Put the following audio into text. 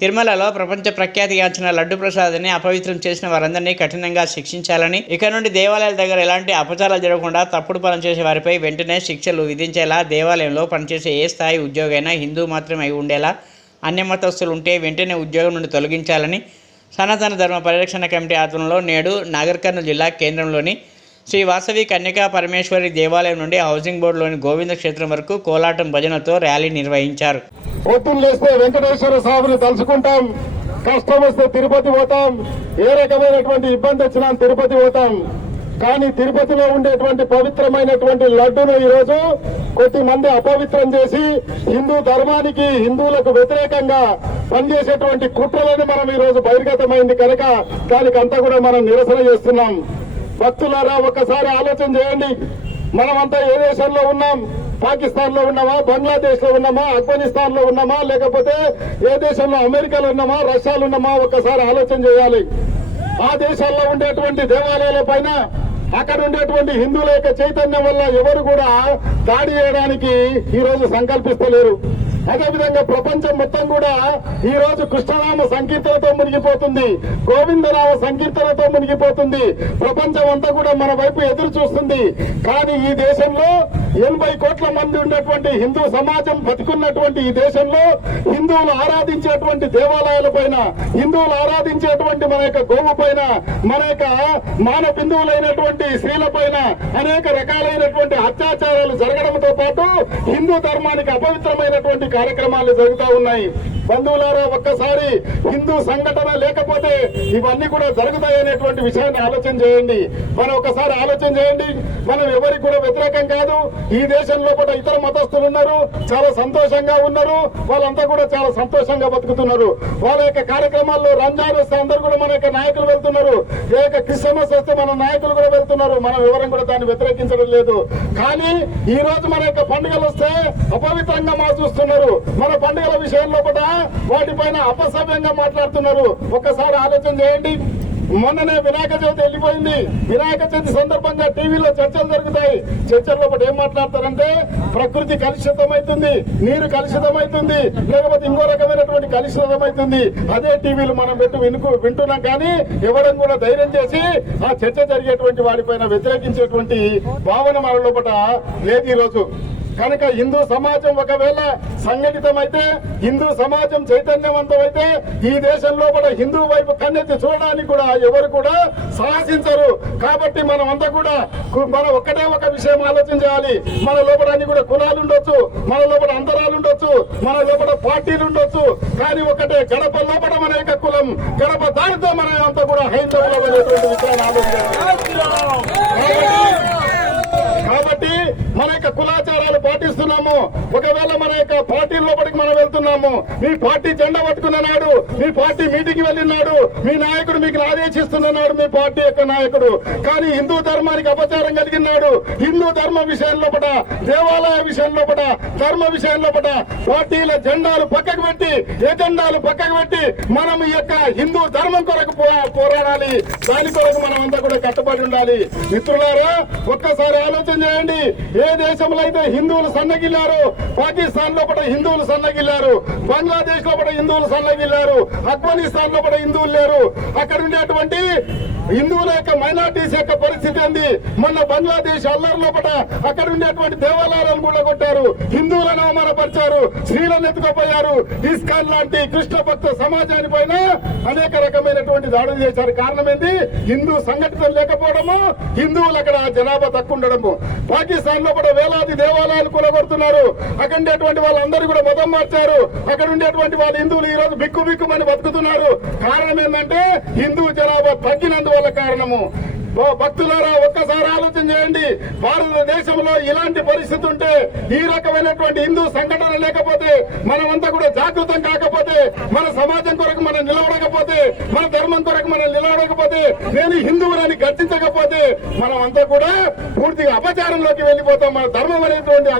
తిరుమలలో ప్రపంచ ప్రఖ్యాతిగాంచిన లడ్డు ప్రసాద్ని అపవిత్రం చేసిన వారందరినీ కఠినంగా శిక్షించాలని ఇక నుండి దేవాలయాల దగ్గర ఎలాంటి అపచారాలు జరగకుండా తప్పుడు పనులు చేసే వారిపై వెంటనే శిక్షలు విధించేలా దేవాలయంలో పనిచేసే ఏ స్థాయి ఉద్యోగైనా హిందూ మాత్రమే అయి ఉండేలా అన్య మతస్థులు ఉంటే వెంటనే ఉద్యోగం నుండి తొలగించాలని సనాతన ధర్మ పరిరక్షణ కమిటీ ఆధ్వర్యంలో నేడు నాగర్ కర్నూలు జిల్లా కేంద్రంలోని శ్రీ వాసవి కన్యకా పరమేశ్వరి దేవాలయం నుండి హౌసింగ్ బోర్డులోని గోవింద క్షేత్రం వరకు కోలాటం భజనతో ర్యాలీ నిర్వహించారు. పొద్దున్న లేస్తే వెంకటేశ్వర స్వామిని తలుచుకుంటాం. కష్టం వస్తే తిరుపతి పోతాం. ఏ రకమైనటువంటి ఇబ్బంది వచ్చినా తిరుపతి పోతాం. కానీ తిరుపతిలో ఉండేటువంటి పవిత్రమైనటువంటి లడ్డును ఈరోజు కొద్ది మంది అపవిత్రం చేసి హిందూ ధర్మానికి హిందువులకు వ్యతిరేకంగా పనిచేసేటువంటి కుట్రలను మనం ఈరోజు బహిర్గతమైంది కనుక దానికి అంతా కూడా మనం నిరసన చేస్తున్నాం. భక్తులారా ఒక్కసారి ఆలోచన చేయండి. మనమంతా ఏ దేశంలో ఉన్నాం? పాకిస్తాన్లో ఉన్నామా? బంగ్లాదేశ్లో ఉన్నామా? ఆఫ్ఘనిస్తాన్లో ఉన్నామా? లేకపోతే ఏ దేశంలో? అమెరికాలో ఉన్నామా? రష్యాలో ఉన్నామా? ఒక్కసారి ఆలోచన చేయాలి. ఆ దేశాల్లో ఉండేటువంటి దేవాలయాల పైన అక్కడ ఉండేటువంటి హిందువుల యొక్క చైతన్యం వల్ల ఎవరు కూడా దాడి చేయడానికి ఈ రోజు సంకల్పిస్తలేరు. అదేవిధంగా ప్రపంచం మొత్తం కూడా ఈ రోజు కృష్ణనామ సంకీర్తనతో మునిగిపోతుంది. గోవిందనామ సంకీర్తనతో మునిగిపోతుంది. ప్రపంచం అంతా కూడా మన వైపు ఎదురు చూస్తుంది. కానీ ఈ దేశంలో ఎనభై కోట్ల మంది ఉన్నటువంటి హిందూ సమాజం బతికున్నటువంటి ఈ దేశంలో హిందువులు ఆరాధించేటువంటి దేవాలయాల పైన హిందువులు ఆరాధించేటువంటి మన యొక్క గోవు పైన మన యొక్క మాన బిందువులైనటువంటి స్త్రీల పైన అనేక రకాలైనటువంటి అత్యాచారాలు జరగడంతో పాటు హిందూ ధర్మానికి అపవిత్రమైనటువంటి కార్యక్రమాలు జరుగుతూ ఉన్నాయి. బంధువులారా ఒక్కసారి హిందూ సంఘటన లేకపోతే ఇవన్నీ కూడా జరుగుతాయనేటువంటి విషయాన్ని ఆలోచన చేయండి. మనం ఒకసారి ఆలోచన చేయండి. మనం ఎవరికి కూడా వ్యతిరేకం కాదు. ఈ దేశంలో కూడా ఇతర మతస్థులు ఉన్నారు చాలా సంతోషంగా ఉన్నారు వాళ్ళంతా కూడా చాలా సంతోషంగా బతుకుతున్నారు. వాళ్ళ యొక్క కార్యక్రమాల్లో రంజాన్ వస్తే అందరు కూడా మన యొక్క నాయకులు వెళ్తున్నారు. ఏ యొక్క క్రిస్మస్ వస్తే మన నాయకులు కూడా వెళ్తున్నారు. మనం ఎవరం కూడా దాన్ని వ్యతిరేకించడం లేదు. కానీ ఈ రోజు మన యొక్క పండుగలు వస్తే అపవిత్రంగా మా చూస్తున్నారు. మన పండుగల విషయంలో కూడా వాటిపైన అపసవ్యంగా మాట్లాడుతున్నారు. ఒక్కసారి ఆలోచన చేయండి. మొన్ననే వినాయక చవితి వెళ్ళిపోయింది. వినాయక చవితి సందర్భంగా టీవీలో చర్చలు జరుగుతాయి. చర్చల లోపల ఏం మాట్లాడతారంటే ప్రకృతి కలుషితమైతుంది నీరు కలుషితమైతుంది లేకపోతే ఇంకో రకమైనటువంటి కలుషితమైతుంది. అదే టీవీలు మనం పెట్టు వినుకు వింటున్నాం కానీ ఇవ్వడం కూడా ధైర్యం చేసి ఆ చర్చ జరిగేటువంటి వాడిపైన వ్యతిరేకించేటువంటి భావన మన లోపల లేదు ఈరోజు. రోజు కనుక హిందూ సమాజం ఒకవేళ సంఘటితమైతే హిందూ సమాజం చైతన్యవంతమైతే ఈ దేశంలో కూడా హిందూ వైపు కన్నెత్తి చూడడానికి కూడా ఎవరు కూడా సాహసించరు. కాబట్టి మనం అంతా కూడా మనం ఒక్కటే ఒక విషయం ఆలోచన చేయాలి. మన లోపల అన్ని కూడా కులాలు ఉండొచ్చు మన లోపల అంతరాలు ఉండొచ్చు మన లోపల పార్టీలు ఉండొచ్చు. కానీ ఒకటే గడప లోపల మన యొక్క కులం గడప దానితో మన అంతా కూడా హైందవులు అనేటువంటి విషయాన్ని ఆలోచించాలి. మన యొక్క కులాచారాలు పాటిస్తున్నాము. ఒకవేళ మన యొక్క పార్టీ లోపలికి మనం వెళ్తున్నాము. మీ పార్టీ జెండా పట్టుకున్న నాడు మీ పార్టీ మీటింగ్ వెళ్ళినాడు మీ నాయకుడు మీకు ఆదేశిస్తున్నాడు మీ పార్టీ యొక్క నాయకుడు. కానీ హిందూ ధర్మానికి అపచారం కలిగినాడు హిందూ ధర్మ విషయంలో పట దేవాలయ విషయంలో పట ధర్మ విషయంలో పట పార్టీల జెండాలు పక్కకు పెట్టి ఎజెండాలు పక్కకు పెట్టి మనం ఈ యొక్క హిందూ ధర్మం కొరకు పోరాడాలి. దాని కొరకు మనం అంతా కూడా కట్టుబడి ఉండాలి. మిత్రులారా ఒక్కసారి ఆలోచన చేయండి. ఏ దేశంలో అయితే హిందువులు సన్నగిల్లారు పాకిస్తాన్లో కూడా హిందువులు సన్నగిల్లారు బంగ్లాదేశ్లో పట హిందువులు సన్నగిల్లారు ఆఫ్ఘనిస్తాన్లో కూడా హిందువులు లేరు. అక్కడ ఉండేటువంటి హిందువుల యొక్క మైనార్టీస్ యొక్క పరిస్థితి ఏంది మొన్న బంగ్లాదేశ్ అల్లర్ లోపల అక్కడ ఉండేటువంటి దేవాలయాలను కూడా కొట్టారు. హిందువులను అవమానపరిచారు. స్త్రీలను ఎత్తుకుపోయారు. ఇస్కాన్ లాంటి కృష్ణ భక్త సమాజాన్ని పైన అనేక రకమైనటువంటి దాడులు చేశారు. కారణం ఏంటి హిందూ సంఘటన లేకపోవడము హిందువులు అక్కడ జనాభా తక్కువ ఉండడము. పాకిస్తాన్లో కూడా వేలాది దేవాలయాలు కూలగొడుతున్నారు. అక్కడ ఉండేటువంటి వాళ్ళందరూ కూడా మతం మార్చారు. అక్కడ ఉండేటువంటి వాళ్ళ హిందువులు ఈ రోజు బిక్కు బిక్కుమని బతుకుతున్నారు. కారణం ఏంటంటే హిందూ జనాభా తగ్గినందువల్ల కారణము. భక్తులారా ఒక్కసారి ఆలోచన చేయండి. భారతదేశంలో ఇలాంటి పరిస్థితి ఉంటే ఈ రకమైనటువంటి హిందూ సంఘటన లేకపోతే మనమంతా కూడా జాగృతం కాకపోతే మన సమాజం కొరకు మనం నిలబడకపోతే మన ధర్మం కొరకు మనం నిలబడకపోతే నేను హిందువులని గర్తించకపోతే మనం అంతా కూడా పూర్తిగా అపచారంలోకి వెళ్ళిపోతాం. మన ధర్మం అనేటువంటి